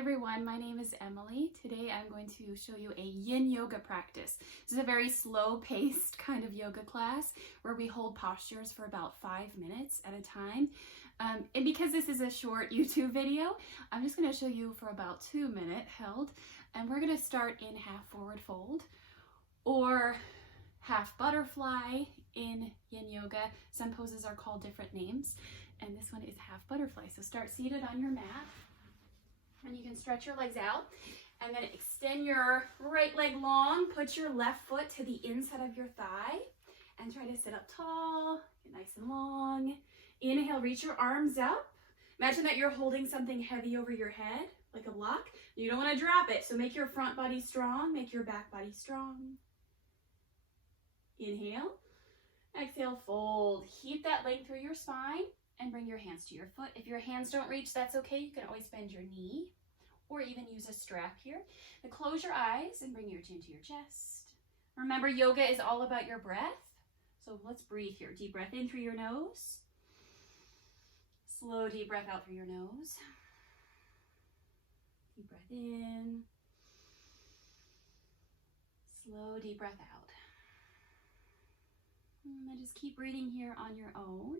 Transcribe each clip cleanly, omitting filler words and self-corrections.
everyone, my name is Emily. Today I'm going to show you a Yin Yoga practice. This is a very slow-paced kind of yoga class where we hold postures for about 5 minutes at a time. And because this is a short YouTube video, I'm just going to show you for about 2 minutes held. And we're going to start in half forward fold or half butterfly in Yin Yoga. Some poses are called different names, and this one is half butterfly. So start seated on your mat. And you can stretch your legs out and then extend your right leg long. Put your left foot to the inside of your thigh and try to sit up tall, get nice and long. Inhale, reach your arms up. Imagine that you're holding something heavy over your head, like a block. You don't want to drop it, so make your front body strong, make your back body strong. Inhale, exhale, fold. Keep that length through your spine. And bring your hands to your foot. If your hands don't reach, that's okay. You can always bend your knee or even use a strap here. Now close your eyes and bring your chin to your chest. Remember, yoga is all about your breath. So let's breathe here. Deep breath in through your nose. Slow deep breath out through your nose. Deep breath in. Slow deep breath out. And then just keep breathing here on your own.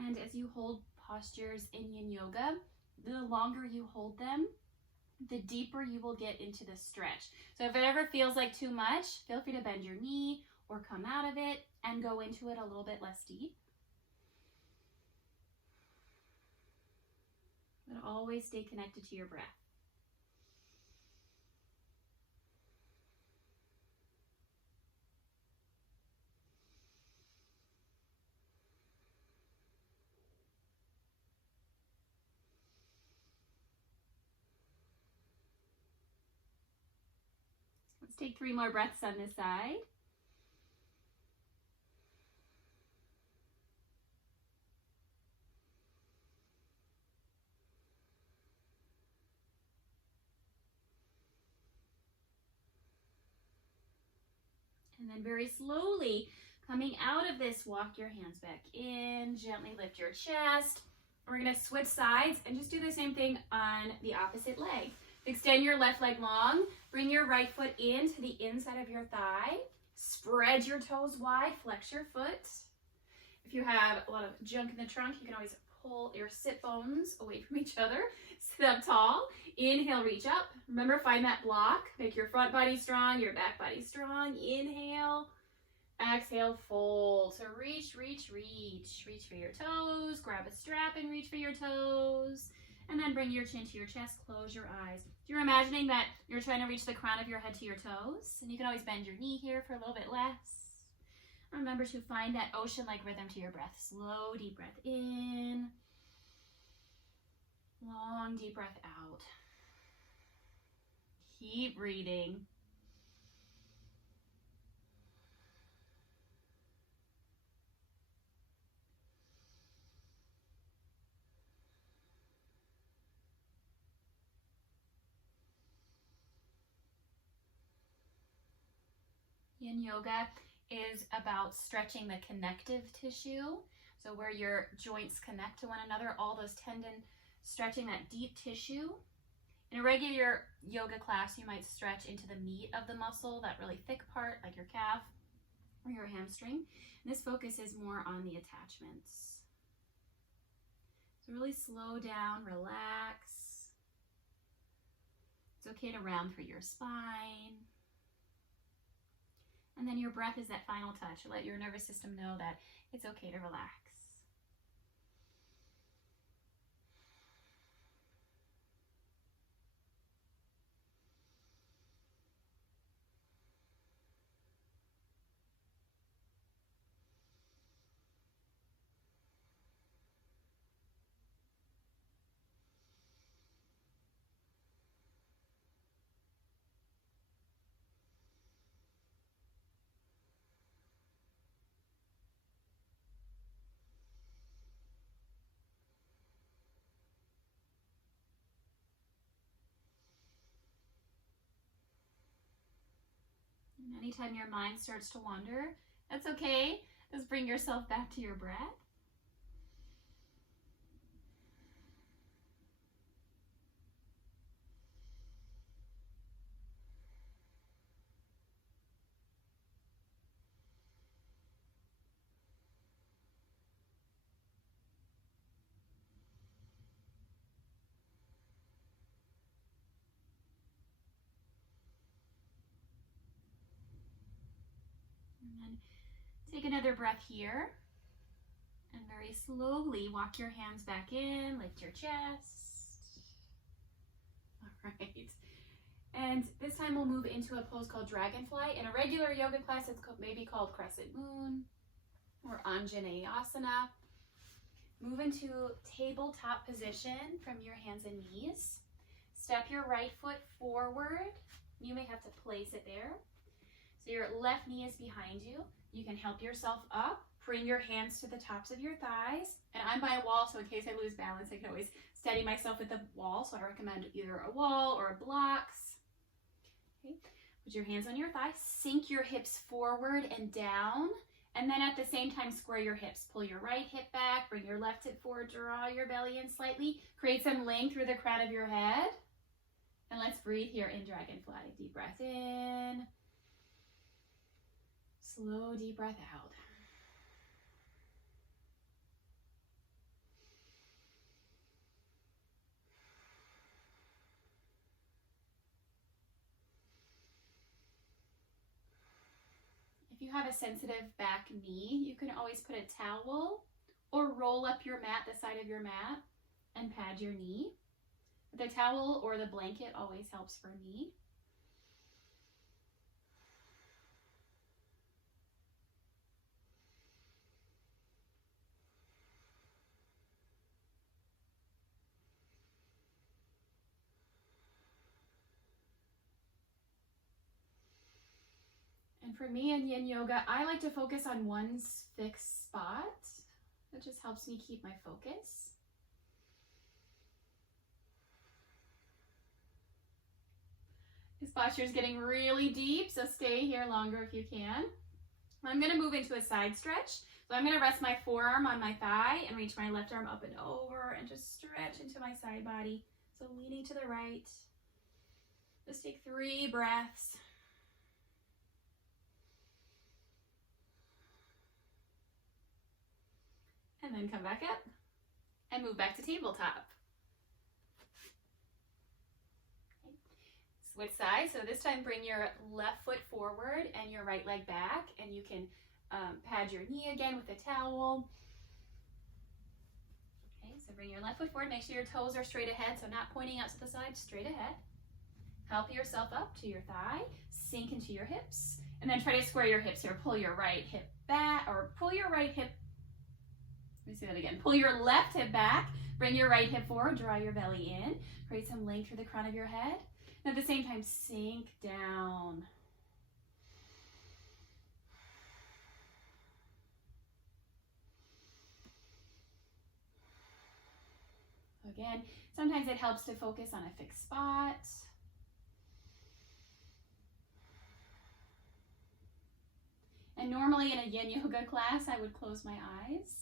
And as you hold postures in Yin Yoga, the longer you hold them, the deeper you will get into the stretch. So if it ever feels like too much, feel free to bend your knee or come out of it and go into it a little bit less deep. But always stay connected to your breath. Let's take 3 more breaths on this side. And then very slowly, coming out of this, walk your hands back in, gently lift your chest. We're gonna switch sides and just do the same thing on the opposite leg. Extend your left leg long, bring your right foot into the inside of your thigh, spread your toes wide, flex your foot. If you have a lot of junk in the trunk, you can always pull your sit bones away from each other. Sit up tall. Inhale, reach up. Remember, find that block. Make your front body strong, your back body strong. Inhale, exhale, fold. So reach, reach, reach. Reach for your toes. Grab a strap and reach for your toes. And then bring your chin to your chest, close your eyes. If you're imagining that you're trying to reach the crown of your head to your toes, and you can always bend your knee here for a little bit less. Remember to find that ocean-like rhythm to your breath. Slow, deep breath in. Long, deep breath out. Keep breathing. Yin Yoga is about stretching the connective tissue. So where your joints connect to one another, all those tendons, stretching that deep tissue. In a regular yoga class, you might stretch into the meat of the muscle, that really thick part, like your calf or your hamstring. And this focus is more on the attachments. So really slow down, relax. It's okay to round through your spine. And then your breath is that final touch. Let your nervous system know that it's okay to relax. Anytime your mind starts to wander, that's okay. Just bring yourself back to your breath. And then take another breath here. And very slowly walk your hands back in, lift your chest. All right. And this time we'll move into a pose called Dragonfly. In a regular yoga class, it's maybe called Crescent Moon or Anjaneyasana. Move into tabletop position from your hands and knees. Step your right foot forward. You may have to place it there. So your left knee is behind you. You can help yourself up. Bring your hands to the tops of your thighs. And I'm by a wall, so in case I lose balance, I can always steady myself at the wall. So I recommend either a wall or blocks. Okay. Put your hands on your thighs. Sink your hips forward and down. And then at the same time, square your hips. Pull your right hip back. Bring your left hip forward. Draw your belly in slightly. Create some length through the crown of your head. And let's breathe here in Dragonfly. Deep breath in. Slow, deep breath out. If you have a sensitive back knee, you can always put a towel or roll up your mat, the side of your mat, and pad your knee. The towel or the blanket always helps for me. And for me in Yin Yoga, I like to focus on one fixed spot. It just helps me keep my focus. This posture is getting really deep, so stay here longer if you can. I'm going to move into a side stretch. So I'm going to rest my forearm on my thigh and reach my left arm up and over and just stretch into my side body. So leaning to the right. Just take 3 breaths. And then come back up and move back to tabletop. Okay. Switch sides. So this time bring your left foot forward and your right leg back. And you can pad your knee again with a towel. Okay, so bring your left foot forward. Make sure your toes are straight ahead, so not pointing out to the side, straight ahead. Help yourself up to your thigh. Sink into your hips. And then try to square your hips here. Pull your right hip back, or pull your right hip. Let me say that again. Pull your left hip back, bring your right hip forward, draw your belly in, create some length through the crown of your head. And at the same time, sink down. Again, sometimes it helps to focus on a fixed spot. And normally in a Yin Yoga class, I would close my eyes.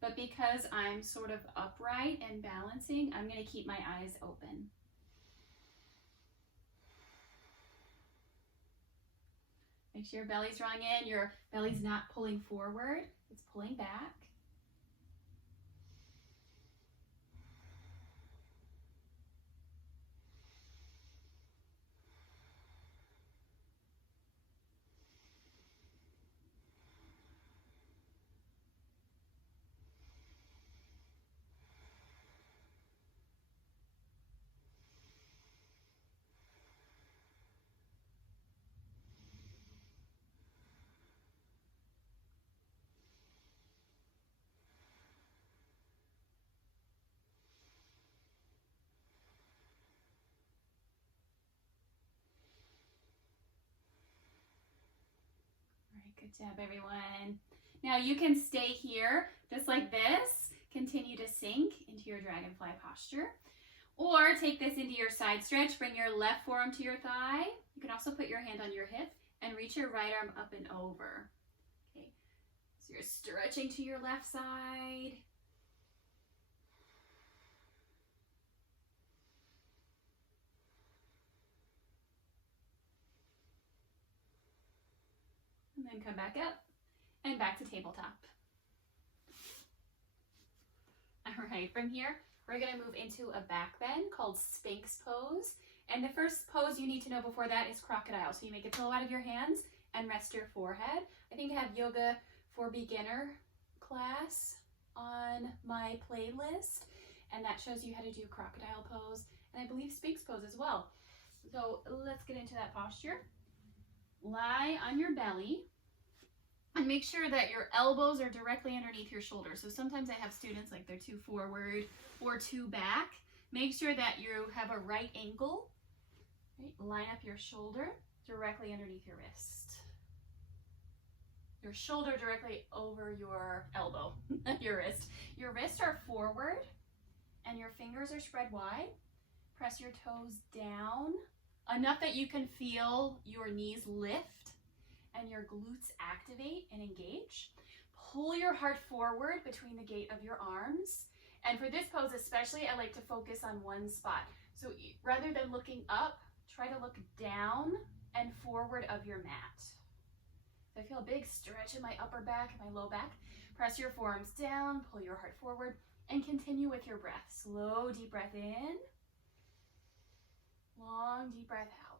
But because I'm sort of upright and balancing, I'm going to keep my eyes open. Make sure your belly's drawing in. Your belly's not pulling forward. It's pulling back. Good job, everyone. Now you can stay here just like this. Continue to sink into your dragonfly posture. Or take this into your side stretch. Bring your left forearm to your thigh. You can also put your hand on your hip and reach your right arm up and over. Okay, so you're stretching to your left side. And then come back up and back to tabletop. All right, from here, we're gonna move into a back bend called Sphinx pose. And the first pose you need to know before that is crocodile. So you make a pillow out of your hands and rest your forehead. I think I have yoga for beginner class on my playlist, and that shows you how to do crocodile pose, and I believe Sphinx pose as well. So let's get into that posture. Lie on your belly and make sure that your elbows are directly underneath your shoulders. So sometimes I have students like they're too forward or too back. Make sure that you have a right ankle. Right? Line up your shoulder directly underneath your wrist. Your shoulder directly over your elbow, your wrist. Your wrists are forward and your fingers are spread wide. Press your toes down enough that you can feel your knees lift and your glutes activate and engage. Pull your heart forward between the gate of your arms. And for this pose especially, I like to focus on one spot. So rather than looking up, try to look down and forward of your mat. So I feel a big stretch in my upper back and my low back. Press your forearms down, pull your heart forward, and continue with your breath. Slow, deep breath in. Long, deep breath out.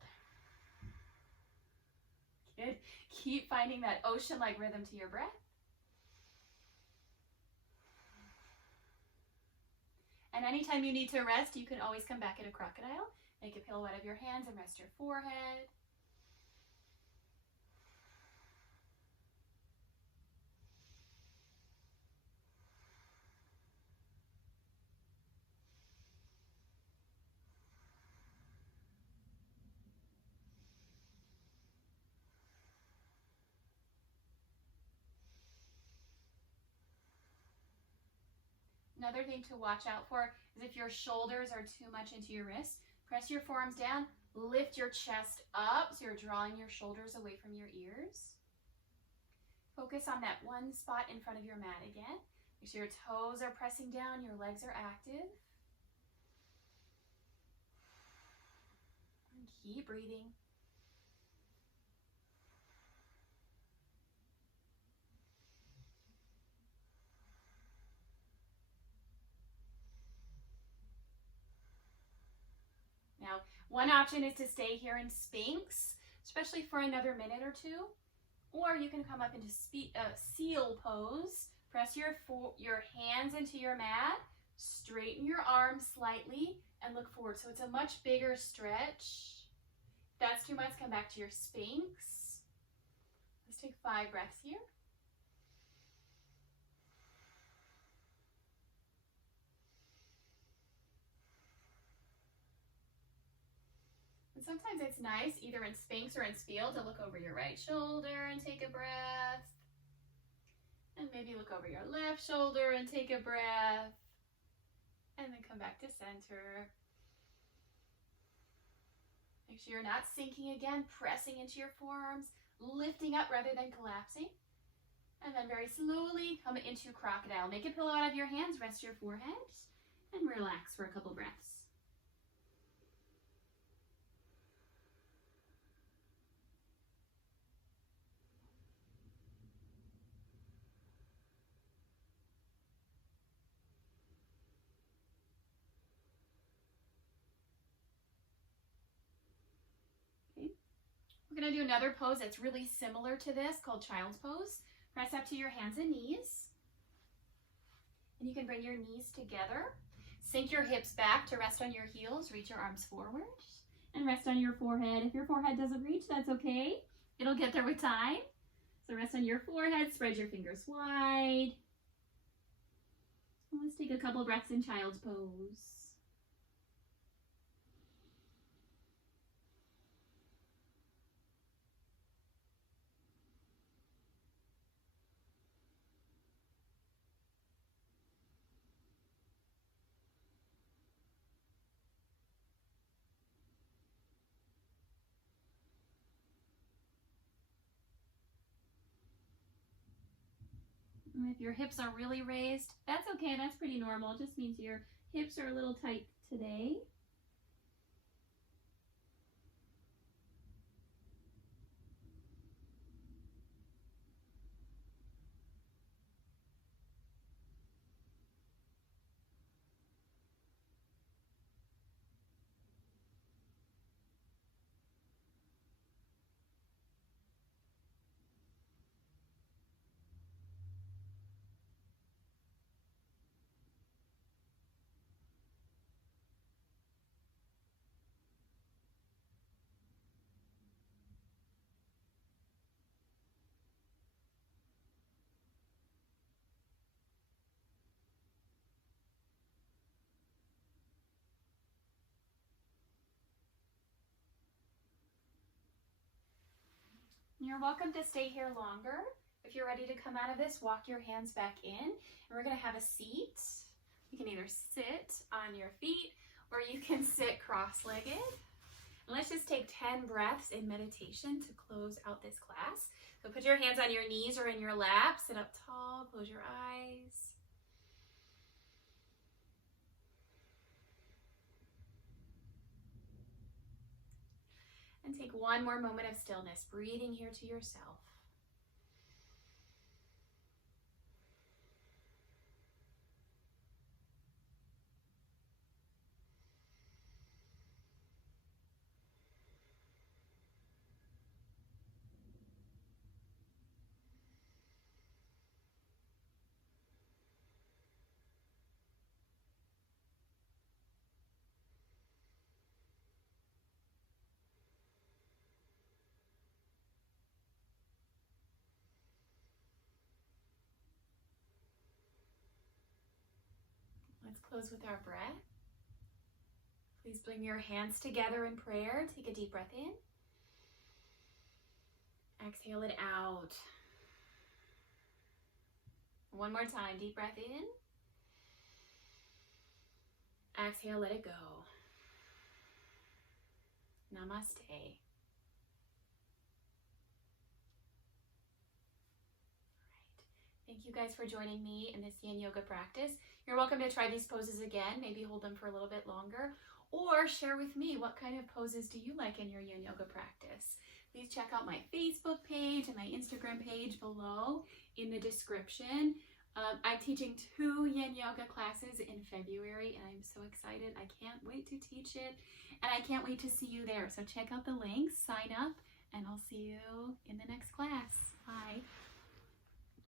Good. Keep finding that ocean-like rhythm to your breath. And anytime you need to rest, you can always come back at a crocodile. Make a pillow out of your hands and rest your forehead. Another thing to watch out for is if your shoulders are too much into your wrists, press your forearms down, lift your chest up so you're drawing your shoulders away from your ears. Focus on that one spot in front of your mat again. Make sure your toes are pressing down, your legs are active. And keep breathing. Now, one option is to stay here in Sphinx, especially for another minute or two, or you can come up into seal pose. Press your hands into your mat, straighten your arms slightly, and look forward. So it's a much bigger stretch. If that's too much, come back to your Sphinx. Let's take 5 breaths here. Sometimes it's nice, either in Sphinx or in Spiel, to look over your right shoulder and take a breath. And maybe look over your left shoulder and take a breath. And then come back to center. Make sure you're not sinking again, pressing into your forearms, lifting up rather than collapsing. And then very slowly come into crocodile. Make a pillow out of your hands, rest your forehead, and relax for a couple breaths. We're going to do another pose that's really similar to this called child's pose. Press up to your hands and knees. And you can bring your knees together. Sink your hips back to rest on your heels. Reach your arms forward and rest on your forehead. If your forehead doesn't reach, that's okay. It'll get there with time. So rest on your forehead, spread your fingers wide. And let's take a couple breaths in child's pose. If your hips are really raised, that's okay. That's pretty normal. It just means your hips are a little tight today. You're welcome to stay here longer. If you're ready to come out of this, walk your hands back in. And we're going to have a seat. You can either sit on your feet or you can sit cross-legged. And let's just take 10 breaths in meditation to close out this class. So put your hands on your knees or in your lap. Sit up tall. Close your eyes. And take one more moment of stillness, breathing here to yourself. Let's close with our breath. Please bring your hands together in prayer. Take a deep breath in. Exhale it out. One more time. Deep breath in. Exhale, let it go. Namaste. Thank you guys for joining me in this Yin Yoga practice. You're welcome to try these poses again, maybe hold them for a little bit longer, or share with me what kind of poses do you like in your Yin Yoga practice. Please check out my Facebook page and my Instagram page below in the description. I'm teaching 2 Yin Yoga classes in February, and I'm so excited. I can't wait to teach it, and I can't wait to see you there. So check out the links, sign up, and I'll see you in the next class. Bye.